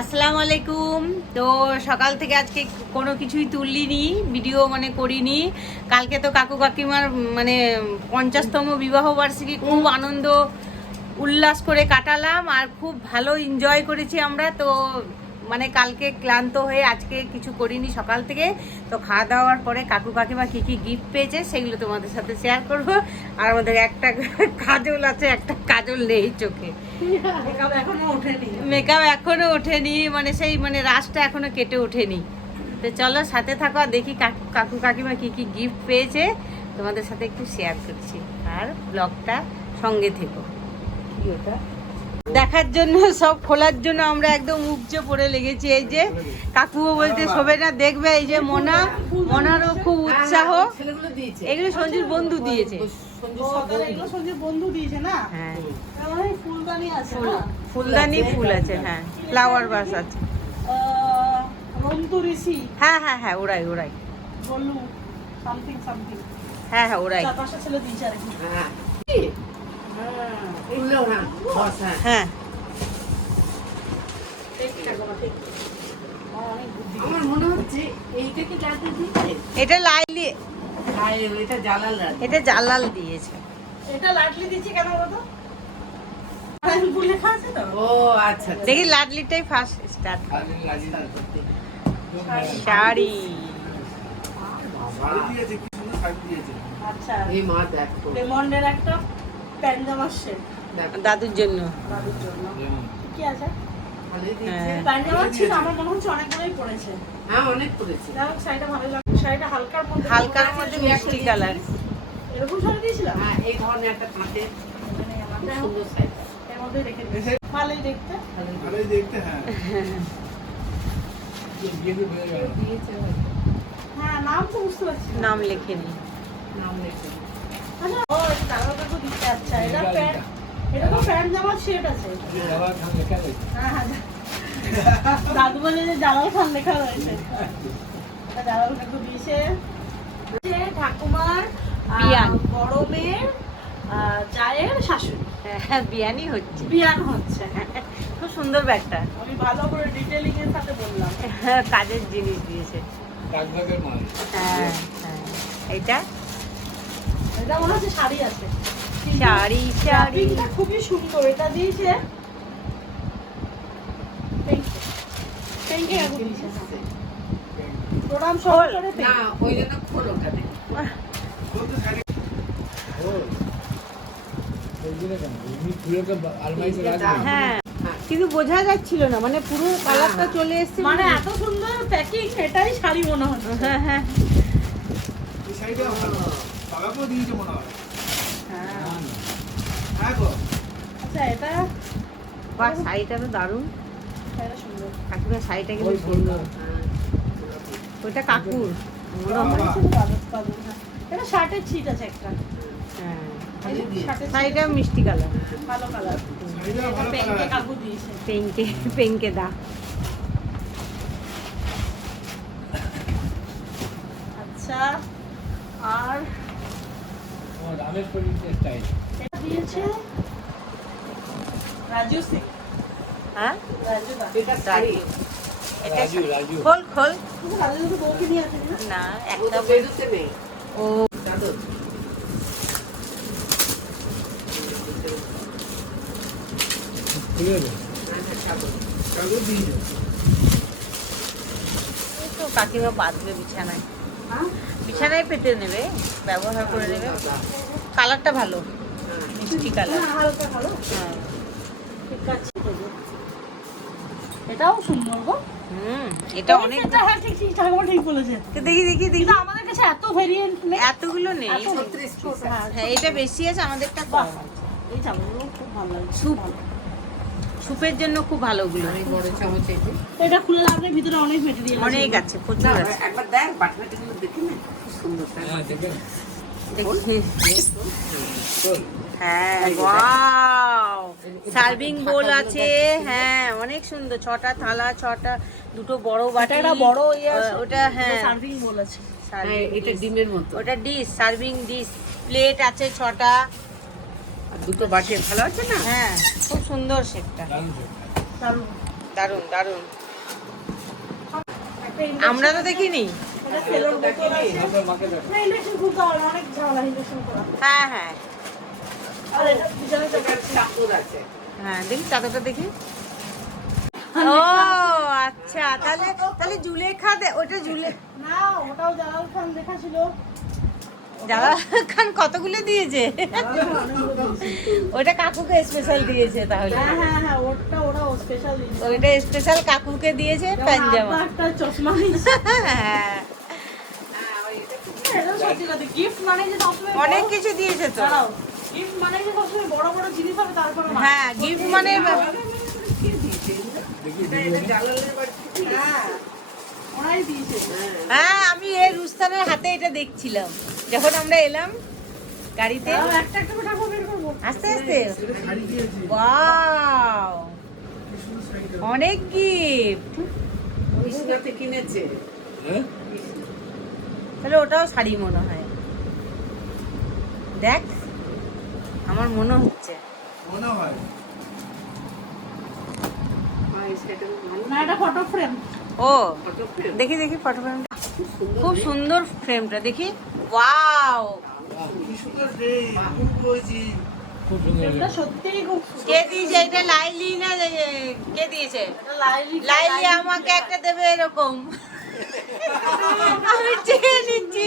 আসসালামু আলাইকুম। তো সকাল থেকে আজকে কোনো কিছুই তুললিনি, ভিডিও করিনি। কালকে তো কাকু কাকিমার 50তম বিবাহ বার্ষিকী খুব আনন্দ উল্লাস করে কাটালাম আর খুব ভালো এনজয় করেছি আমরা। তো কালকে ক্লান্ত হয়ে আজকে কিছু করিনি সকাল থেকে। তো খাওয়া দাওয়ার পরে কাকু কাকিমা কী কী গিফট পেয়েছে সেগুলো তোমাদের সাথে শেয়ার করব। আর আমাদের একটা কাজল আছে, একটা কাজল নেই চোখে, মেকআপ এখনো ওঠেনি, সেই রাশটা এখনো কেটে ওঠেনি। তো চলো সাথে থাকো আর দেখি কাকু কাকিমা কি কি গিফট পেয়েছে তোমাদের সাথে একটু শেয়ার করছি, আর ব্লগটা সঙ্গে থেকো। কি ওটা দেখার জন্য, সব খোলার জন্য আমরা একদম উপচে পড়ে লেগেছি। এই যে কাকুও বলতে শোবে না, দেখবে। এই যে মনারও খুব উৎসাহ। এগুলো সঞ্জুর বন্ধু দিয়েছে। হ্যাঁ, ফুলদানি ফুল আছে, হ্যাঁ, ফ্লাওয়ার বাস আছে। হ্যাঁ হ্যাঁ হ্যাঁ, ওরাই হ্যাঁ হ্যাঁ ওরাই। হ্যাঁ, আমার মনে হচ্ছে এইটা কি লাড্ডু দিয়েছে? এটা লাইলি, এটা জালাল দিয়েছে। এটা লাডলি দিয়েছে কেন বলো তো? ফুল লেখা আছে তো। ও আচ্ছা, দেখি লাডলিটাই ফার্স্ট স্টার্ট। শাড়ি আচ্ছা, এই মা দেখো লেমন্ডের একটা প্যান্জামা সেট দাদুর জন্য। দাদুর জন্য। কি আছে? ভালোই দিয়েছে। হ্যাঁ। প্যান্জামা ছিল, আমার মনে হচ্ছে অনেকগুলোই পড়েছে। হ্যাঁ, অনেক করেছে। যাই হোক, শাড়িটা ভালো লাগছে। শাড়িটা হালকার মধ্যে, হালকার মধ্যে মিষ্টি কালার। এরকম শাড়ি দিয়েছিলাম। হ্যাঁ, এই ধরনের একটা তাঁতের খুব সুন্দর শাড়ি। এর মধ্যে রেখে দিয়েছি। ভালোই দেখতে। ভালোই দেখতে, হ্যাঁ। দিয়েছে হয়তো। হ্যাঁ, নাম তো বুঝতে পারছি না। নাম লেখেনি। নাম লেখে। আচ্ছা, ও কালো কালো দিতে। আচ্ছা, এটা প্যান্ট, এটা তো প্যান্জামার সেট আছে। হ্যাঁ হ্যাঁ, দাদু বলে যে জালাল খান লেখা রয়েছে। এটা জালাল কাকু দিয়েছে। ঠাকুমার বিয়ান। বড় মেয়ের জায়ের শাশুড়ি হ্যাঁ, বিয়ানি হচ্ছে। বিয়ান হচ্ছে। খুব সুন্দর ব্যাগটা। আমি ভালো করে ডিটেইলিং এর সাথে বললাম। হ্যাঁ, কাজের জিনিস দিয়েছে। হ্যাঁ হ্যাঁ, এটা এটা মনে হচ্ছে শাড়ি আছে। শাড়ি শাড়ি পিঙ্কটা খুবই সুন্দর। এটা দিয়েছে পিঙ্কে কাকু দিয়েছে। প্রণাম সহকারে না, ওই জন্য খোল ওখানে। হ্যাঁ, কিন্তু বোঝা যাচ্ছিল না, পুরো কালারটা চলে এসেছে। এত সুন্দর প্যাকিং, এটাই শাড়ি মনে হচ্ছে। হ্যাঁ হ্যাঁ এই শাড়িটা ভালো। বাবাকেও দিয়েছে মনে হয়। হ্যাঁ। হ্যাঁ গো। আচ্ছা, এটা বাহ, শাড়িটা তো দারুণ। শাড়িটা সুন্দর। কাকুর শাড়িটা কিন্তু সুন্দর। ওইটা কাকুর মনে হয়। মনে হচ্ছে দাদুর, হ্যাঁ। এটা শার্টের ছিট আছে একটা। হ্যাঁ, ভালোই দিয়েছে। শার্টের শাড়িটা মিষ্টি কালার, ভালো কালার। শাড়িটা ভালো পেঙ্কে কালার। কাকু দিয়েছে। পেঙ্কে দা। আচ্ছা, আর এটা দিয়েছে রাজু সিং। হ্যাঁ, রাজু দা। এটা শাড়ি। এটা খোল খোল। কিন্তু রাজু তো বউকে নিয়ে আসেনি না? না, ও একটা তো বেরোতে নেই। ও চাদর। হ্যাঁ, চাদর। চাদর দিয়েছে। এই তো কাকিমা বাঁধবে বিছানায়, হ্যাঁ? বিছানায় পেতে নেবে, ব্যবহার করে নেবে। কালারটা ভালো, মিষ্টি কালার। হ্যাঁ, হালকা ভালো। হ্যাঁ, ঠিক আছে। এটাও সুন্দর গো। এটা অনেক। হ্যাঁ, ঠিক ঠিক, ঠাকুমা ঠিক বলেছে। দেখি দেখি দেখি, কিন্তু আমাদের কাছে এত ভেরিয়েন্ট নেই। এতগুলো নেই। এত 36 ছোট, piece হ্যাঁ, হ্যাঁ, এটা বেশি আছে, আমাদেরটা বাহ, কম আছে। এই চাদরগুলো খুব ভালো লাগছে। স্যুপ, স্যুপের জন্য খুব ভালো ওগুলো। আমি বড় চামচ চাইছি। এটা খুলে লাগলে ভিতরে অনেক মেটেরিয়াল আছে। অনেক আছে, প্রচুর আছে। একবার দেখ বাটনাটিগুলো দেখি না, খুব সুন্দর তাই না? দেখি। হ্যাঁ, ওয়াও, সার্ভিং বোল আছে। হ্যাঁ, অনেক সুন্দর। 6টা থালা, 6টা, দুটো বড় বাটি। এটা বড় ইয়ে আছে। ওটা হ্যাঁ, সার্ভিং বোল আছে। serving হ্যাঁ, এটা dish। ডিমের মতো। ওটা ডিশ, সার্ভিং ডিশ। প্লেট আছে 6টা। আর দুটো বাটি ভালো আছে না? হ্যাঁ, খুব সুন্দর সেটটা। দারুণ। দারুণ দারুণ। একটা induction আমরা তো আছে, দেখিনি। এটা সেলোর বোতল আছে। না, induction খুলতে হবে না, অনেক ঝামেলা induction করা। হ্যাঁ হ্যাঁ আর এটা বিছানায় চাপাচ্ছি। হ্যাঁ, দেখি চাদরটা দেখি। ও আচ্ছা, তাহলে তাহলে জুলেখা ওটা না, ওটাও জালাল খান লেখা ছিল। জালাল খান কতগুলো দিয়েছে? ওটা কাকুকে স্পেশাল দিয়েছে তাহলে। হ্যাঁ হ্যাঁ হ্যাঁ, ওরাও স্পেশাল দিয়েছে। ওইটা স্পেশাল কাকুকে দিয়েছে যেমন পাঞ্জামা। আব্বা একটা চশমা দিয়েছে। হ্যাঁ, এটা সত্যি কথা, gift মানে যে সবসময় অনেক বড়- কিছু দিয়েছে তো। দাঁড়াও, gift মানে যে সবসময় বড় বড় জিনিস হবে তার কোনো মানে। হ্যাঁ, গিফট মানে হ্যাঁ, ওরাই দিয়েছে। হ্যাঁ, আমি এই রুস্তানের হাতে এটা দেখছিলাম যখন আমরা এলাম গাড়িতে। দাঁড়াও, একটা একটা করে ঠাকুর বের করবো। আস্তে আস্তে। ওয়াও, অনেক গিফট। তাহলে ওটাও শাড়ি মনে হয়। দেখ, আমার মনে হচ্ছে। মনে হয় না, এটা ফটো ফ্রেম। ও দেখি দেখি ফটো ফ্রেমটা, খুব সুন্দর ফ্রেমটা দেখি। ওয়াও, কি সুন্দর রে, খুব বইছি। ফ্রেমটা সত্যিই খুব সুন্দর। কে দিয়েছে এটা? লাইলি না কে দিয়েছে? এটা লাইলি লাইলি আমাকে একটা দেবে এরকম। আমি চেয়ে নিচ্ছি।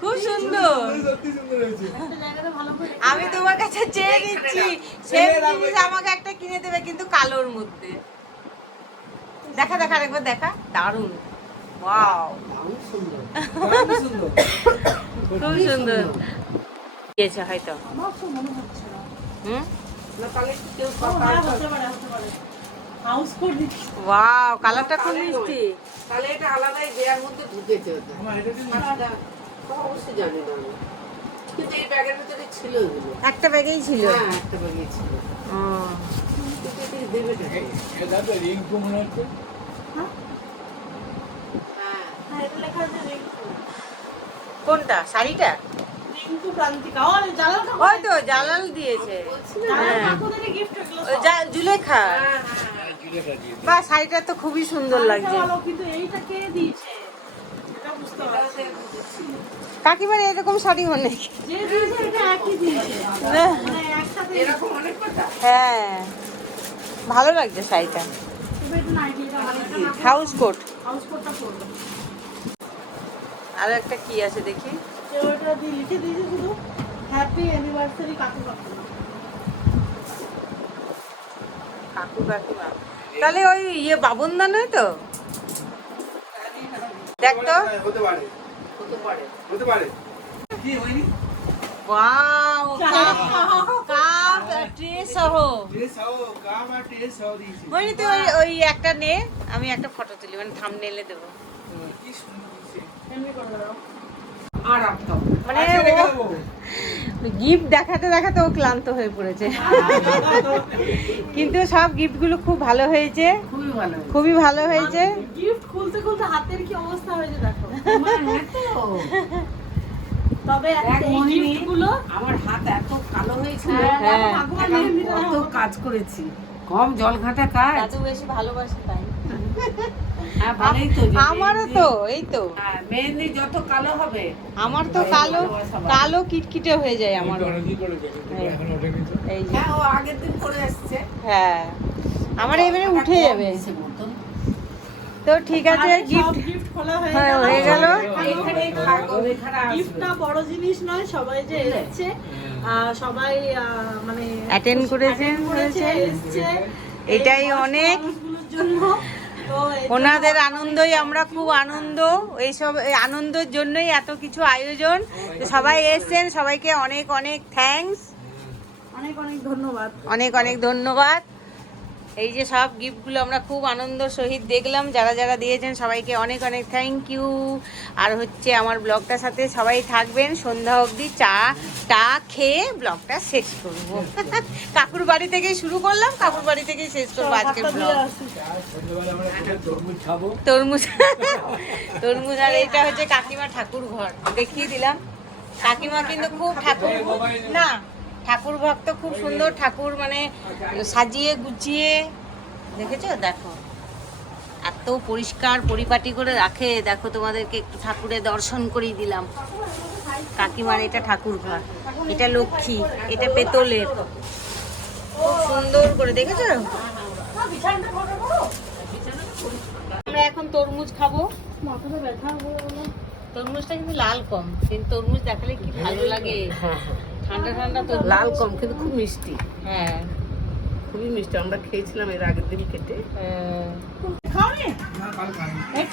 খুব সুন্দর। সত্যি সুন্দর হয়েছে। একটা জায়গাতে ভালো করে আমি তোমার কাছে চেয়ে নিচ্ছি সেম জিনিস আমাকে একটা কিনে দেবে, কিন্তু কালোর মধ্যে। দেখা দেখা একবার দেখা, দারুণ। ওয়াও, দারুণ সুন্দর। খুব সুন্দর দিয়েছে হয়তো। আমার তো মনে হচ্ছে না। হুম, ও, হ্যাঁ, হতে পারে, হতে পারে। হাউস কোট দিচ্ছি। ওয়াও, কালারটা খুব মিষ্টি। তাহলে এটা আলাদাই দেয়ার মধ্যে ঢুকেছে ওটা। আমার এটা দিয়ে আলাদা তো অবশ্যই জানি না আমি। কিন্তু এই ব্যাগের ভিতরে ছিল এগুলো। একটা ব্যাগেই ছিল। হ্যাঁ, একটা ব্যাগে ছিল। ও, কিন্তু এটা দেবে টাকা। হ্যাঁ? হ্যাঁ। হ্যাঁ, এটা লেখা আছে রিঙ্কু। কোনটা? শাড়িটা? রিঙ্কু প্রান্তিকা। ও, জালাল কাকু। ওই তো জালাল দিয়েছে। বলছি না? জালাল হ্যাঁ। কাকুদেরই gift এগুলো ওই সব। জুলেখা। হ্যাঁ, হ্যাঁ, হ্যাঁ। বা শাড়িটা তো খুবই সুন্দর শাড়িটা লাগছে। ভালো, কিন্তু এইটা কে দিয়েছে? এটা বুঝতে পারছি না। কাকিমার এরকম শাড়ি মনে নেই। যে দিয়েছে এটা একই দিয়েছে। না। মানে একসাথে এরকম অনেক কথা। হ্যাঁ, ভালো লাগছে শাড়িটা। তবে এটা নাইটি, এটা ভালো, এটা না পরলে হাউস কোট। হাউস কোটটা পরবো। আর একটা কি আছে দেখি। যে ওটা দিয়ে লিখে দিয়েছে শুধু হ্যাপি অ্যানিভার্সারি কাকু কাকিমা। কাকু কাকিমা, তাহলে ওই বাবনদা নয় তো? দেখ তো। হতে পারে, হতে পারে। হতে পারে। কি হয়নি? ওয়াও, কাপ ট্রে সহ। ড্রেস হাও, কাম আর ড্রেস হাও দিয়েছি। মনি তুই ওই একটা নে, আমি একটা ফটো তুলি, মানে থাম্বনেলে দেবো। কি সুন্দর দিয়েছে। এমনি করে দাও। আর রাখতাম। মানে আজকে রেখে দেবো। গিফট দেখাতে দেখাতে ও ক্লান্ত হয়ে পড়েছে। কিন্তু সব গিফটগুলো খুব ভালো হয়েছে, খুবই ভালো। খুবই ভালো হয়েছে। গিফট খুলতে খুলতে হাতের কি অবস্থা হয়েছে দেখো। হ্যাঁ তো। তবে দেখ এই মোহিনী, গিফটগুলো আমার হাত এত কালো হয়েছিল। হ্যাঁ। ঠাকুমার এখন মেহেন্দিটা কত দেখো। কাজ করেছি। কম জল ঘাটা কাজ। এত বেশি ভালোবাসি তাই। হ্যাঁ, বলেই তো যে আমারও মেহেন্দি- তো এই তো, হ্যাঁ, মেহেন্দি যত কালো হবে আমার তো কালো কালো কিটকিটে হয়ে যায় আমার। এই যে, হ্যাঁ ও আগের দিন করে এসছে। হ্যাঁ আমার এবারে উঠে যাবে। সে মতন। তো ঠিক আছে, আরে সব গিফট গিফট খোলা হয়ে হ্যাঁ, গেল। হয়ে গেল। এখানেই থাকো, এখানে আসবে। গিফটটা বড় জিনিস নয়, সবাই যে এসেছে সবাই মানে Attend করেছেন, attend করেছে, হয়েছে। এসছে। এটাই এই বয়স্ক অনেক। মানুষগুলোর জন্য। তো এর জন্য ওনাদের আনন্দই আমরা খুব আনন্দ, এইসব এই আনন্দের জন্যই এত কিছু আয়োজন। তো সবাই এসেছেন, সবাইকে অনেক অনেক থ্যাঙ্কস, অনেক অনেক ধন্যবাদ। অনেক অনেক ধন্যবাদ। এই যে সব গিফটগুলো আমরা খুব আনন্দ সহিত দেখলাম, যারা যারা দিয়েছেন সবাইকে অনেক অনেক থ্যাংক ইউ। আর হচ্ছে আমার ব্লগটার সাথে সবাই থাকবেন সন্ধ্যা অবধি, চা খেয়ে ব্লগটা শেষ করব। কাকুর বাড়ি থেকেই শুরু করলাম, কাকুর বাড়ি থেকেই শেষ করবো আজকের হাতটা ব্লগ। দিয়ে আসি। তরমুজ তরমুজ। আর এইটা হচ্ছে কাকিমা ঠাকুর ঘর, দেখিয়ে দিলাম। কাকিমা কিন্তু খুব ঠাকুর না ঠাকুর ভক্ত, খুব সুন্দর ঠাকুর মানে সাজিয়ে গুছিয়ে দেখেছো? দেখো এত পরিষ্কার পরিপাটি করে রাখে। দেখো তোমাদেরকে একটু ঠাকুরের দর্শন করিয়ে দিলাম। কাকিমার এটা ঠাকুর ঘর, এটা লক্ষ্মী, এটা পেতলের, খুব সুন্দর করে দেখেছো। আমরা এখন তরমুজ খাবো। মাথাটা ব্যথা হয়ে গেল। তরমুজটা কিন্তু লাল কম, কিন্তু তরমুজ দেখালে কি ভালো লাগে। ঠান্ডা ঠান্ডা তরমুজ, লাল কম কিন্তু খুব মিষ্টি, হ্যাঁ খুবই মিষ্টি। আমরা খেয়েছিলাম এর আগের দিন কেটে। খাওনি?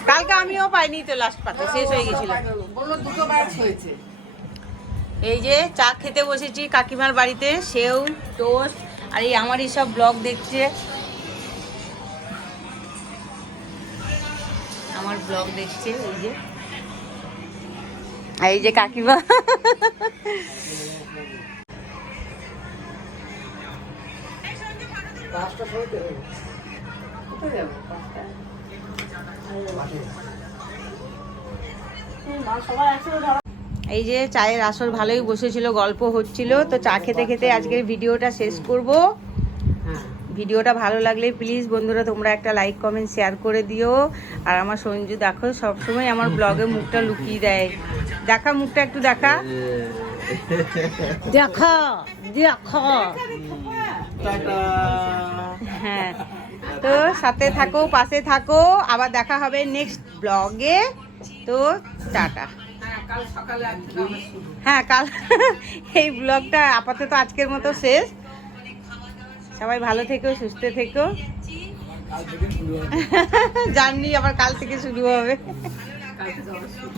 কালকে আমিও পাইনি তো, লাস্ট পাতে শেষ হয়ে গেছিল। বললো 2টো ব্যাচ হয়েছে। এই যে চা খেতে বসেছি কাকিমার বাড়িতে, সেও টোস্ট, আর এই আমারই সব ব্লগ দেখছে, আমার ব্লগ দেখছে। এই যে কাকিমা কোথায় যাবো? 5টা? মা সবাই একসাথে ধরা। এই যে চায়ের আসর ভালোই বসেছিল, গল্প হচ্ছিল। তো চা খেতে খেতে আজকের ভিডিওটা শেষ করব। হ্যাঁ। ভিডিওটা ভালো লাগলে প্লিজ বন্ধুরা তোমরা একটা লাইক কমেন্ট শেয়ার করে দিও। আর আমার সঞ্জু দেখো সবসময় আমার ব্লগে মুখটা লুকিয়ে দেয়। দেখা মুখটা একটু দেখা, দেখা দেখা। হ্যাঁ, তো সাথে থাকো, পাশে থাকো, আবার দেখা হবে নেক্সট ব্লগে। তো টাটা। কাল সকালে আর থেকে আবার শুরু। হ্যাঁ, কাল এই ব্লগটা আপাতত আজকের মতো শেষ। সবাই ভালো থেকো, সুস্থ থেকো। জার্নি আবার কাল থেকে শুরু হবে। কাল থেকে আবার শুরু।